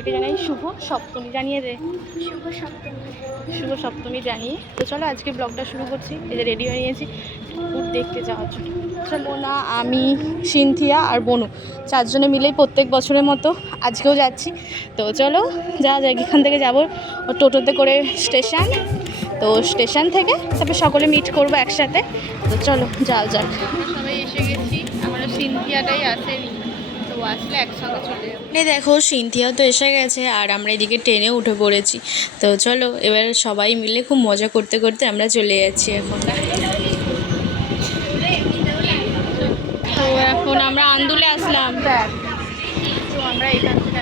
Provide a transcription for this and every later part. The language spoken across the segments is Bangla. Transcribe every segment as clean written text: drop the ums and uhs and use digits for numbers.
সকলকে জানাই শুভ সপ্তমী, জানিয়ে দে শুভ সপ্তমী জানিয়ে। তো চলো আজকে ব্লগটা শুরু করছি। এই যে রেডি হয়ে নিয়েছি ঠাকুর দেখতে যাওয়ার জন্য। চলো না, আমি, সিনথিয়া আর বনু চারজনে মিলেই প্রত্যেক বছরের মতো আজকেও যাচ্ছি। তো চলো যা যাক, এখান থেকে যাবো টোটোতে করে স্টেশন। তো স্টেশন থেকে তারপরে সকলে মিট করবো একসাথে। তো চলো যাও যাক। সবাই এসে গেছি, আমরা সিনথিয়াটাই আসেনি, তো আসলে একসঙ্গে চলে যাবো। দেখো সিনথিয়া তো এসে গেছে আর আমরা এদিকে ট্রেনে উঠে পড়েছি। তো চলো এবার সবাই মিলে খুব মজা করতে করতে আমরা চলে যাচ্ছি এখন। তো এখন আমরা আন্দুলে আসলাম। তো আমরা এখান থেকে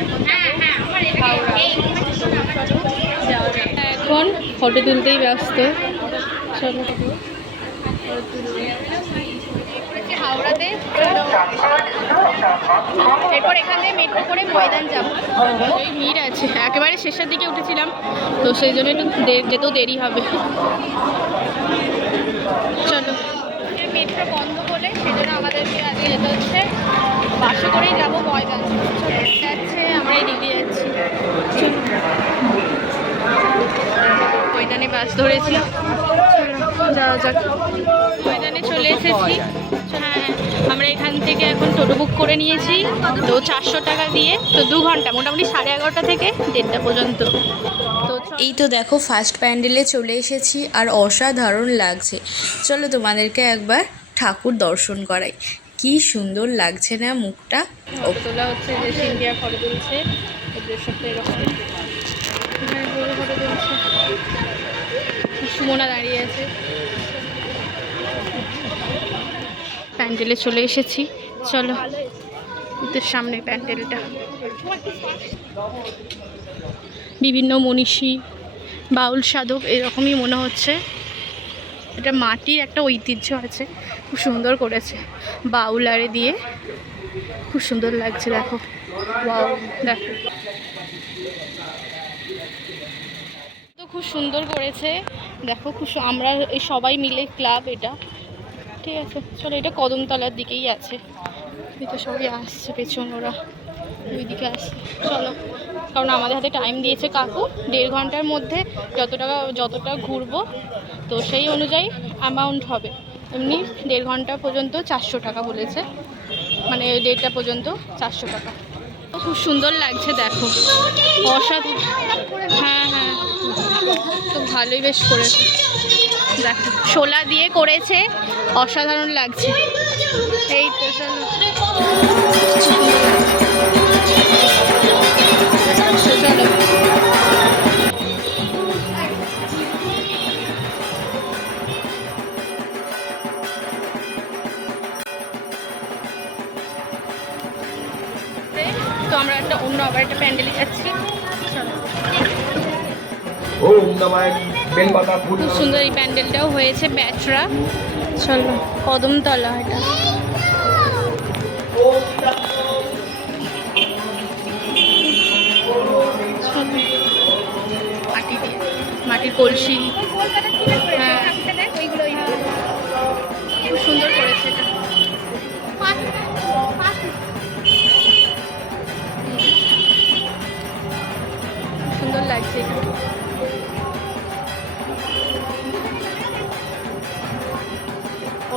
এখন ফটো তুলতেই ব্যস্ত। চলো হাওড়াতে, এরপর এখান থেকে মেট্রো করে ময়দান যাবো। ওই ভিড় আছে, একেবারে শেষের দিকে উঠেছিলাম তো সেই জন্য একটু যেতেও দেরি হবে। চলো মেট্রো বন্ধ বলে সেই জন্য আমাদেরকে আজকে যেতে হচ্ছে বাসে করেই যাবো ময়দান। চলো যাচ্ছে, আমরা এই দিকে যাচ্ছি। ময়দানে বাস ধরেছি, যাওয়া যাক। ময়দানে চলে এসেছি। হ্যাঁ, আমরা এখান থেকে এখন টোটো বুক করে নিয়েছি, তো 400 টাকা দিয়ে। তো 2 ঘন্টা, মোটামুটি 11:30 থেকে 1:30 পর্যন্ত। তো এই তো দেখো ফার্স্ট প্যান্ডেলে চলে এসেছি আর অসাধারণ লাগছে। চলো তোমাদেরকে একবার ঠাকুর দর্শন করাই, কি সুন্দর লাগছে না মুখটা। তোলা হচ্ছে যে সিন্ধিয়া ফটো তুলছে, ওদের সাথে এরকম ফটো তুলছে। সুমনা দাঁড়িয়ে আছে। প্যান্ডেলে চলে এসেছি, চলো ওদের সামনে প্যান্ডেলটা। বিভিন্ন মনীষী, বাউল সাধক এরকমই মনে হচ্ছে। এটা মাটির একটা ঐতিহ্য আছে, খুব সুন্দর করেছে বাউল আরে দিয়ে, খুব সুন্দর লাগছে। দেখো দেখো তো খুব সুন্দর করেছে, দেখো খুব আমরা এই সবাই মিলে ক্লাব এটা, ঠিক আছে। চলো এটা কদমতলার দিকেই আছে, তো সবাই আসছে পেছন, ওরা ওইদিকে আসছে। চলো, কারণ আমাদের হাতে টাইম দিয়েছে কাকু 1.5 ঘন্টার মধ্যে যতটা ঘুরবো তো সেই অনুযায়ী অ্যামাউন্ট হবে। এমনি 1.5 ঘন্টা পর্যন্ত 400 টাকা বলেছে, মানে 1:30 পর্যন্ত 400 টাকা। খুব সুন্দর লাগছে দেখো, অসাধারণ। হ্যাঁ হ্যাঁ, তো ভালোই বেশ করেছে দেখো, শোলা দিয়ে করেছে, অসাধারণ লাগছে। এই তো চলো চলো তো আমরা আবার একটা প্যান্ডেলে যাচ্ছি। খুব সুন্দর এই প্যান্ডেলটাও হয়েছে ব্যাচরা। চলো কদমতলা এটা। মাটির কলসি, হ্যাঁ খুব সুন্দর করেছে এটা। সুন্দর লাগছে এটা,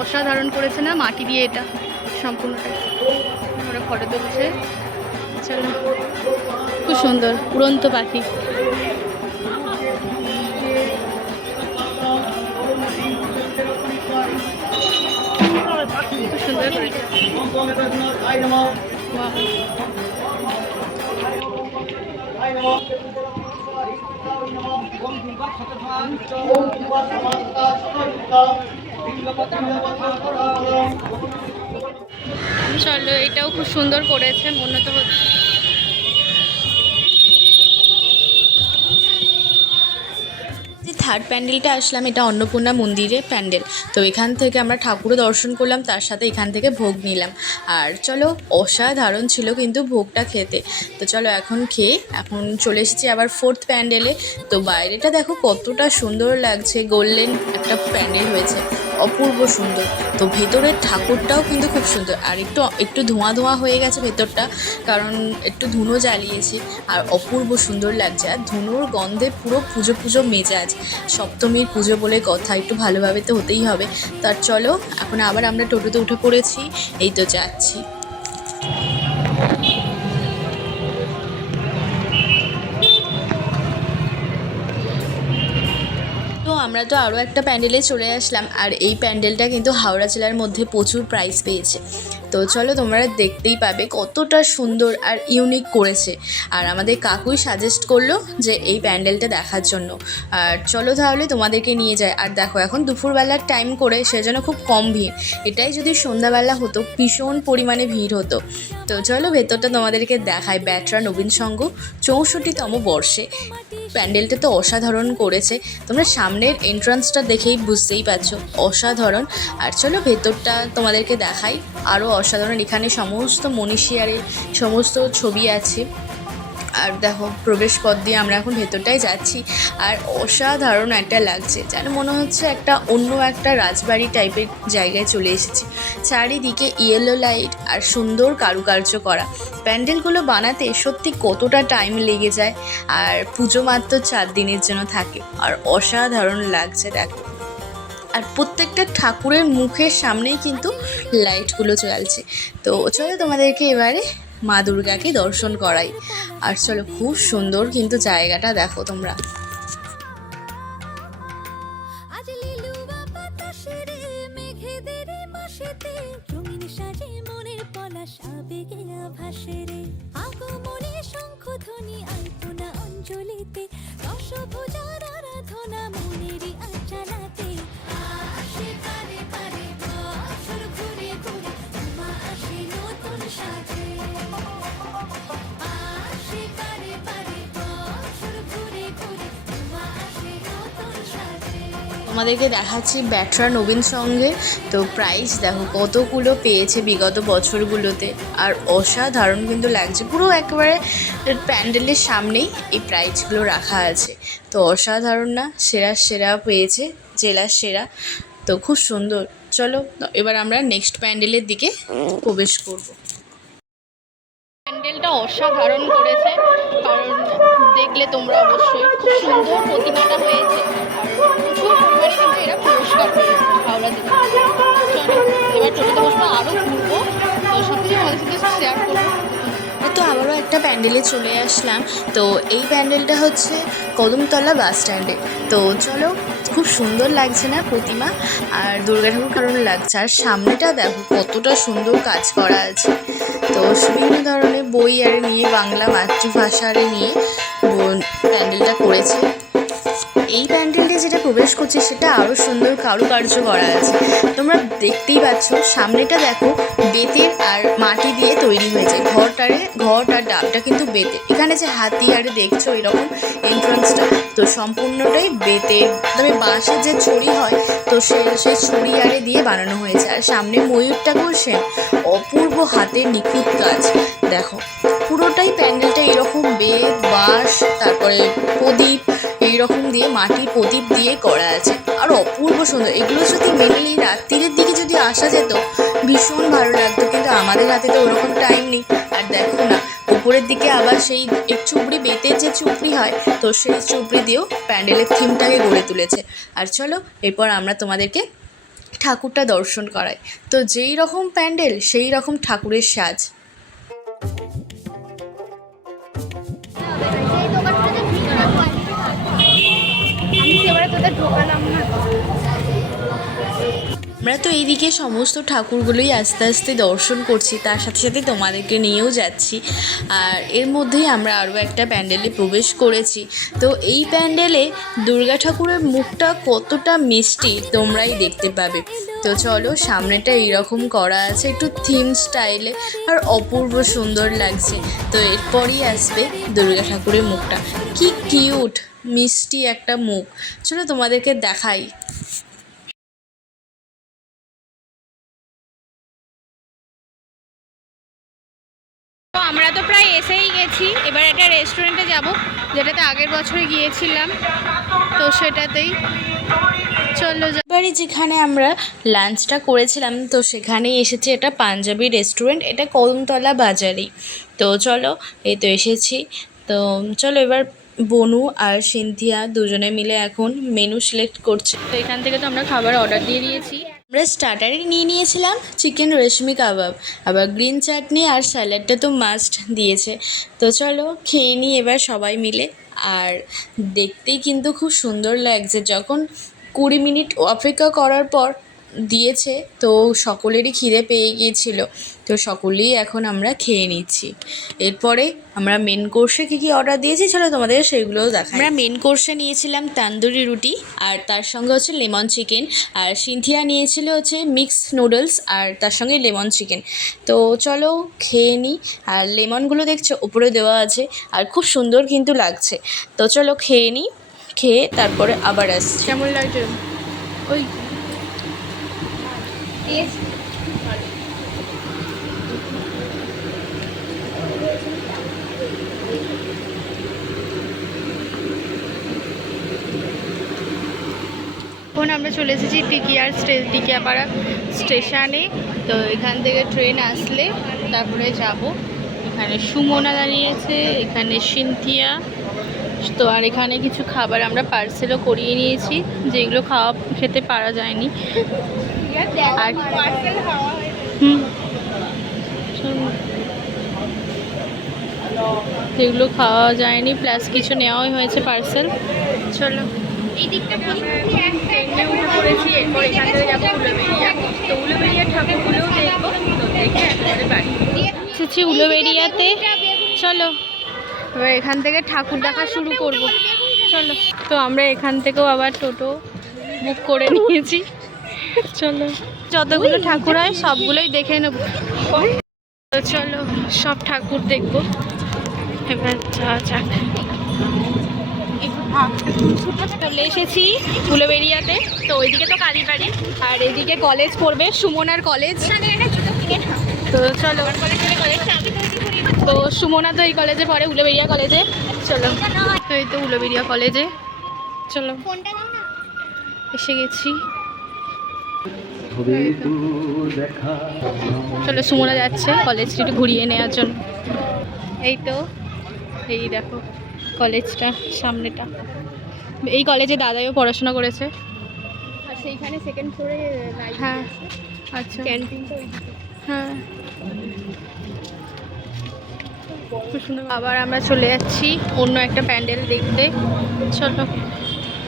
অসাধারণ করেছে না মাটি দিয়ে এটা সম্পূর্ণটা। ওরা ফটো তুলছে, চলো খুব সুন্দর উড়ন্ত পাখি। খুব সুন্দর করেছে। চলো এটাও খুব সুন্দর করেছে, মনে তো হচ্ছে। থার্ড প্যান্ডেলটা আসলাম, এটা অন্নপূর্ণা মন্দিরের প্যান্ডেল। তো এখান থেকে আমরা ঠাকুরও দর্শন করলাম, তার সাথে এখান থেকে ভোগ নিলাম। আর চলো অসাধারণ ছিল কিন্তু ভোগটা খেতে। তো চলো এখন চলে এসেছি আবার 4th প্যান্ডেলে। তো বাইরেটা দেখো কতটা সুন্দর লাগছে, গোল্ডেন একটা প্যান্ডেল হয়েছে, অপূর্ব সুন্দর। তো ভেতরের ঠাকুরটাও কিন্তু খুব সুন্দর, আর একটু ধোঁয়া ধোঁয়া হয়ে গেছে ভেতরটা, কারণ একটু ধুনো জ্বালিয়েছি। আর অপূর্ব সুন্দর লাগছে, আর ধুনোর গন্ধে পুরো পুজো পুজো মেজাজ। সপ্তমীর পুজো বলে কথা, একটু ভালোভাবে তো হতেই হবে। তার চলো এখন আবার আমরা টোটোতে উঠে পড়েছি, এই তো যাচ্ছি। তো আমরা তো আরও একটা প্যান্ডেলে চলে আসলাম, আর এই প্যান্ডেলটা কিন্তু হাওড়া জেলার মধ্যে প্রচুর প্রাইজ পেয়েছে। তো চলো তোমরা দেখতেই পাবে কতটা সুন্দর আর ইউনিক করেছে। আর আমাদের কাকুই সাজেস্ট করলো যে এই প্যান্ডেলটা দেখার জন্য। আর চলো তাহলে তোমাদেরকে নিয়ে যায়। আর দেখো এখন দুপুরবেলার টাইম করে সেজন্য খুব কম ভিড়, এটাই যদি সন্ধ্যাবেলা হতো ভীষণ পরিমাণে ভিড় হতো। তো চলো ভেতরটা তোমাদেরকে দেখায়। ব্যাটরা নবীন সংঘ 64তম বর্ষে। প্যান্ডেলটা তো অসাধারণ করেছে, তোমরা সামনের এন্ট্রান্সটা দেখেই বুঝতেই পারছো অসাধারণ। আর চলো ভেতরটা তোমাদেরকে দেখাই, আরও অসাধারণ। এখানে সমস্ত মনীষীয়ারের সমস্ত ছবি আছে। আর দেখো প্রবেশ পথ দিয়ে আমরা এখন ভেতরটায় যাচ্ছি, আর অসাধারণ একটা লাগছে, যেন মনে হচ্ছে একটা অন্য একটা রাজবাড়ি টাইপের জায়গায় চলে এসেছি। চারিদিকে ইয়েলো লাইট আর সুন্দর কারুকার্য করা। প্যান্ডেলগুলো বানাতে সত্যি কতটা টাইম লেগে যায়, আর পুজো মাত্র 4 দিনের জন্য থাকে, আর অসাধারণ লাগছে দেখো। আর প্রত্যেকটা ঠাকুরের মুখের সামনেই কিন্তু লাইটগুলো জ্বলছে। তো চলো তোমাদেরকে এবারে মা দুর্গাকে দর্শন করাই। আর চলো খুব সুন্দর কিন্তু জায়গাটা দেখো তোমরা। তোমাদেরকে দেখাচ্ছি ব্যাটরা নবীন সংঘে। তো প্রাইজ দেখো কতগুলো পেয়েছে বিগত বছরগুলোতে, আর অসাধারণ কিন্তু লাগছে। পুরো একেবারে প্যান্ডেলের সামনেই এই প্রাইজগুলো রাখা আছে। তো অসাধারণ না? সেরা সেরা পেয়েছে, জেলার সেরা। তো খুব সুন্দর। চলো এবার আমরা নেক্সট প্যান্ডেলের দিকে প্রবেশ করব। প্যান্ডেলটা অসাধারণ করেছে, কারণ দেখলে তোমরা অবশ্যই খুব সুন্দর প্রতিমাটা হয়েছে। আর প্রচুর পরিমাণে কিন্তু এরা পুরস্কার পেয়েছে হাওড়া জেলা। চলো এবার টোটোতে বসবো, আরও ঘুরবো, তো সব কিছু আমাদের সাথে শেয়ার করবো। তো আবারও একটা প্যান্ডেলে চলে আসলাম। তো এই প্যান্ডেলটা হচ্ছে কদমতলা বাস স্ট্যান্ডে। তো চলো খুব সুন্দর লাগছে না প্রতিমা, আর দুর্গা ঠাকুর কারণ লাগছে। আর সামনেটা দেখো কতটা সুন্দর কাজ করা আছে। তো বিভিন্ন ধরনের বই আর নিয়ে, বাংলা মাতৃভাষারে নিয়ে প্যান্ডেলটা করেছে। এই প্যান্ডেলটি যেটা প্রবেশ করছে সেটা আরও সুন্দর কারুকার্য করা আছে। তোমরা দেখতেই পাচ্ছ সামনেটা দেখো বেতের আর মাটি দিয়ে তৈরি হয়েছে। ঘর আর ডাবটা কিন্তু বেতের। এখানে যে হাতি আর দেখছো এরকম এন্ট্রান্সটা, তো সম্পূর্ণটাই বেতের। তবে বাঁশের যে ছড়ি হয়, তো সেই ছড়ি আরে দিয়ে বানানো হয়েছে। আর সামনে ময়ূরটাকেও সেম অপূর্ব হাতের নিখুঁত কাজ দেখো। পুরোটাই প্যান্ডেলটা এরকম বেত, বাঁশ, তারপরে প্রদীপ এইরকম দিয়ে, মাটির প্রদীপ দিয়ে করা আছে, আর অপূর্ব সুন্দর। এগুলো যদি মেনলি রাত্রিরের দিকে যদি আসা যেত ভীষণ ভালো লাগতো, কিন্তু আমাদের হাতে তো ওরকম টাইম নেই। আর দেখো না উপরের দিকে আবার সেই এক চুপড়ি, বেতের যে চুপড়ি হয়, তো সেই চুপড়ি দিয়েও প্যান্ডেলের থিমটাকে গড়ে তুলেছে। আর চলো এরপর আমরা তোমাদেরকে ঠাকুরটা দর্শন করাই। তো যেই রকম প্যান্ডেল সেই রকম ঠাকুরের সাজ। আমরা তো এইদিকে সমস্ত ঠাকুরগুলোই আস্তে আস্তে দর্শন করছি, তার সাথে সাথে তোমাদেরকে নিয়েও যাচ্ছি। আর এর মধ্যেই আমরা আরও একটা প্যান্ডেলে প্রবেশ করেছি। তো এই প্যান্ডেলে দুর্গা ঠাকুরের মুখটা কতটা মিষ্টি তোমরাই দেখতে পাবে। তো চলো সামনেটা এইরকম করা আছে একটু থিম স্টাইলে, আর অপূর্ব সুন্দর লাগছে। তো এরপরই আসবে দুর্গা ঠাকুরের মুখটা, কি কিউট মিষ্টি একটা মুখ। চলো তোমাদেরকে দেখাই। তো আমরা তো প্রায় এসেই গেছি, এবার একটা রেস্টুরেন্টে যাব যেটাতে আগের বছরে গিয়েছিলাম, তো সেটাতেই চলো এবারে যেখানে আমরা লাঞ্চটা করেছিলাম তো সেখানেই এসেছি, এটা পাঞ্জাবি রেস্টুরেন্ট, এটা কদমতলা বাজারেই। তো চলো, এই তো এসেছি। তো চলো এবার বনু আর সিনথিয়া দুজনে মিলে এখন মেনু সিলেক্ট করছে। তো এখান থেকে তো আমরা খাবার অর্ডার দিয়ে দিয়েছি। আমরা স্টার্টারে নিয়ে নিয়েছিলাম চিকেন রেশমি কাবাব, আবার গ্রিন চাটনি আর স্যালাডটা তো মাস্ট দিয়েছে। তো চলো খেয়ে নিই এবার সবাই মিলে। আর দেখতেই কিন্তু খুব সুন্দর লাগছে, যখন 20 মিনিট অপেক্ষা করার পর দিয়েছে তো সকলেরই খিদে পেয়ে গিয়েছিল। তো সকলেই এখন আমরা খেয়ে নিচ্ছি। এরপরে আমরা মেন কোর্সে কী কী অর্ডার দিয়েছি চলো তোমাদের সেগুলোও দেখাই। আমরা মেন কোর্সে নিয়েছিলাম তান্দুরি রুটি, আর তার সঙ্গে হচ্ছে লেমন চিকেন, আর সিনথিয়া নিয়েছিল হচ্ছে মিক্সড নুডলস আর তার সঙ্গে লেমন চিকেন। তো চলো খেয়ে নিই। আর লেমনগুলো দেখছো উপরে দেওয়া আছে, আর খুব সুন্দর কিন্তু লাগছে। তো চলো খেয়ে নিই, খেয়ে তারপরে আবার আসছি। কেমন লাগছে? ওই এখন আমরা চলে এসেছি টিকিয়াপাড়া স্টেশনে। তো এখান থেকে ট্রেন আসলে তারপরে যাব। এখানে সুমনা দাঁড়িয়েছে, এখানে সিনথিয়া। তো আর এখানে কিছু খাবার আমরা পার্সেলও করিয়ে নিয়েছি, যেগুলো খেতে পারা যায়নি। আর যেগুলো খাওয়া যায়নি প্লাস কিছু নেওয়াই হয়েছে পার্সেল। চলো এই দিকটা ট্রেনে উঠে পড়েছি, এরপর এখান থেকে যাবো উলুবেড়িয়া। তো উলুবেড়িয়ার ঠাকুরগুলোও দেখবো। তো দেখে একেবারে বাড়ি এসেছি উলুবেড়িয়াতে। চলো এবার এখান থেকে ঠাকুর দেখা শুরু করব। চলো, তো আমরা এখান থেকেও আবার টোটো বুক করে নিয়েছি। চলো যতগুলো ঠাকুর হয় সবগুলোই দেখে নেব। তো চলো সব ঠাকুর দেখবো এবার। যাক চলে এসেছি উলুবেড়িয়াতে। তো ওইদিকে তো কালীবাড়ি আর এদিকে কলেজ পড়বে, সুমনার কলেজ। তো চলো, তো সুমনা তো এই কলেজে পড়ে, উলুবেড়িয়া কলেজে। চলো, তো এই তো উলুবেড়িয়া কলেজে। চলো এসে গেছি। চলো সুমনা যাচ্ছে কলেজটি একটু ঘুরিয়ে নেওয়ার জন্য। এই তো, এই দেখো কলেজটা সামনেটা। এই কলেজে দাদাইও পড়াশোনা করেছে। আর সেইখানে সেকেন্ড ফ্লোরে। হ্যাঁ আচ্ছা, ক্যান্টিনটা ওইদিকে। হ্যাঁ খুব সুন্দর। আবার আমরা চলে যাচ্ছি অন্য একটা প্যান্ডেল দেখতে। চলো,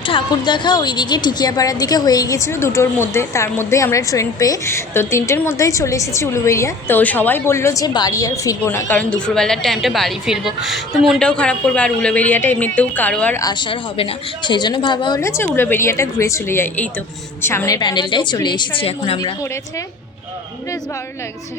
ঠাকুর দেখা ওইদিকে টিকিয়াপাড়ার দিকে হয়ে গিয়েছিলো 2টোর মধ্যে, তার মধ্যেই আমরা ট্রেন পেয়ে তো 3টের মধ্যেই চলে এসেছি উলুবেড়িয়া। তো সবাই বললো যে বাড়ি আর ফিরবো না, কারণ দুপুরবেলার টাইমটা বাড়ি ফিরবো তো মনটাও খারাপ করবে, আর উলুবেড়িয়াটা এমনিতেও কারো আর আসার হবে না, সেই জন্য ভাবা হলো যে উলুবেড়িয়াটা ঘুরে চলে যাই। এই তো সামনের প্যান্ডেলটাই চলে এসেছি এখন আমরা। করেছে বেশ ভালো লাগছে।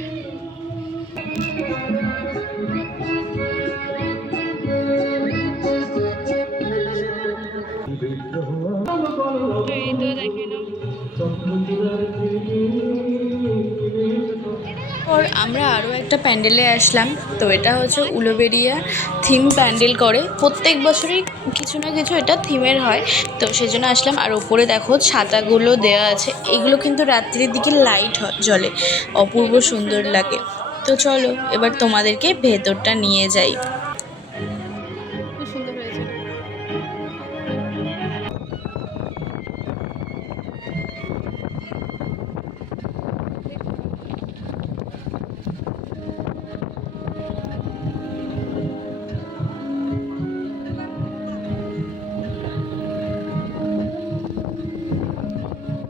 পর আমরা আরও একটা প্যান্ডেলে আসলাম। তো এটা হচ্ছে উলুবেড়িয়া থিম প্যান্ডেল করে, প্রত্যেক বছরই কিছু না কিছু এটা থিমের হয়। তো সেই জন্য আসলাম। আর ওপরে দেখো ছাতাগুলো দেওয়া আছে, এগুলো কিন্তু রাত্রির দিকে লাইট জ্বলে, অপূর্ব সুন্দর লাগে। তো চলো এবার তোমাদেরকে ভেতরটা নিয়ে যাই। খুব সুন্দর হয়েছে।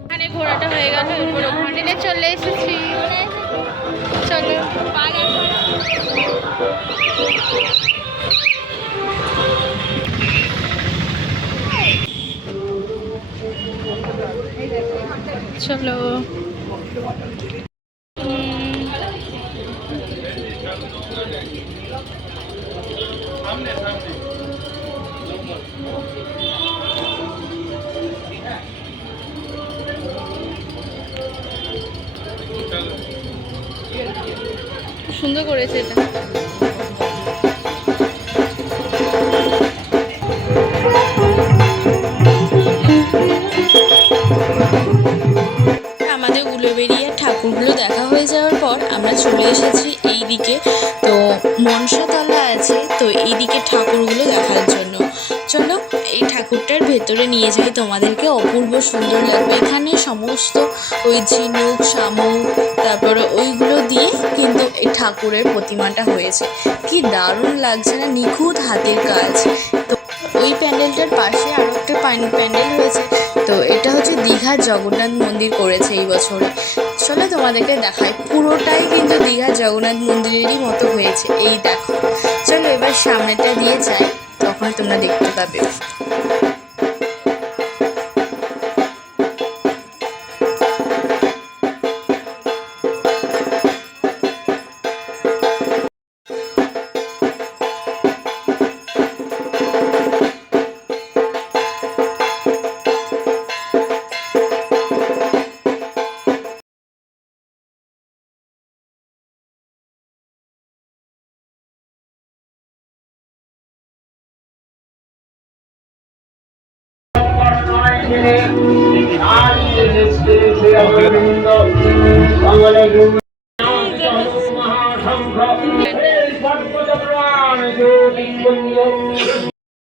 এখানে ঘোরাটা হয়ে গেল, এরপর ওখানে চলে এসেছি। চলো চলো সুন্দর করেছে এটা। চলে এসেছি এই দিকে। তো মনসাতলা আছে, তো এই দিকে ঠাকুরগুলো দেখার জন্য। চলো এই ঠাকুরটার ভেতরে নিয়ে যাই তোমাদেরকে, অপূর্ব সুন্দর লাগবে। এখানে সমস্ত ওই ঝিনুক শামুক তারপরে ওইগুলো দিয়ে কিন্তু এই ঠাকুরের প্রতিমাটা হয়েছে। কি দারুণ লাগছে না, নিখুঁত হাতের কাজ। তো ওই প্যান্ডেলটার পাশে আরও একটা প্যান্ডেল হয়েছে। তো এটা হচ্ছে দীঘার জগন্নাথ মন্দির করেছে এই বছরে। চলো তোমাদেরকে দেখাই, পুরোটাই কিন্তু দীঘার জগন্নাথ মন্দিরেরই মতো হয়েছে। এই দেখো, চলো এবার সামনেটা দিয়ে যাই, তখন তোমরা দেখতে পাবে।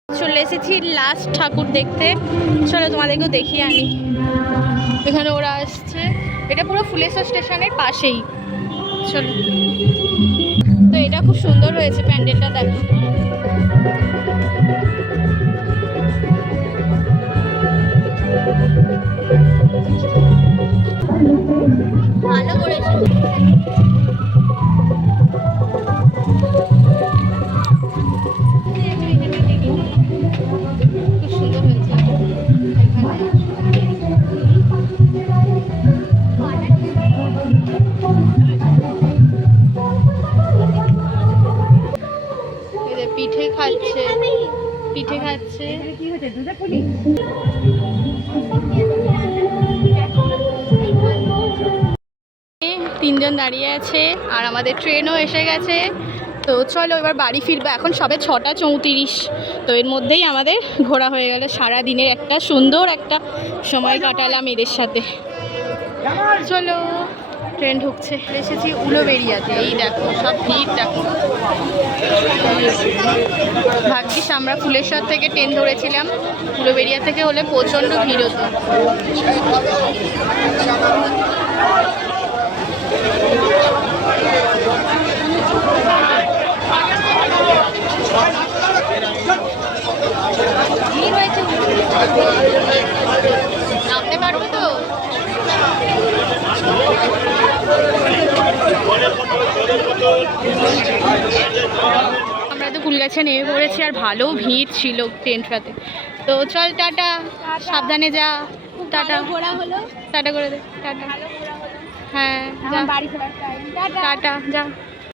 চলে এসেছি লাস্ট ঠাকুর দেখতে। চলো তোমাদেরকেও দেখিয়ে আনি। এখানে ওরা আসছে, এটা পুরো ফুলেশ্বর স্টেশনের পাশেই। চলো, তো এটা খুব সুন্দর হয়েছে প্যান্ডেলটা, দেখো। ভালো করেছে। খুব সুন্দর হয়েছে। পিঠে খাচ্ছে, পিঠে খাচ্ছে। তিনজন দাঁড়িয়ে আছে আর আমাদের ট্রেনও এসে গেছে। তো চলো এবার বাড়ি ফিরবো। এখন সবে 6:34। তো এর মধ্যেই আমাদের ঘোরা হয়ে গেল। সারা দিনের একটা সুন্দর একটা সময় কাটালাম এদের সাথে। চলো, ট্রেন ঢুকছে। এসেছি উলুবেড়িয়াতে। এই দেখো সব ভিড় দেখো। ভাগ্যিস আমরা ফুলেশ্বর থেকে ট্রেন ধরেছিলাম, উলুবেড়িয়া থেকে হলে প্রচণ্ড ভিড় হতো। নামতে পারবে তো? আমরা তো কুলগাছে নেমে পড়েছি আর ভালো ভিড় ছিল ট্রেনটাতে। তো চল টাটা, সাবধানে যা। টাটা, ঘোরা হলো। টাটা করে দে, টাটা। হ্যাঁ, টাটা, যা।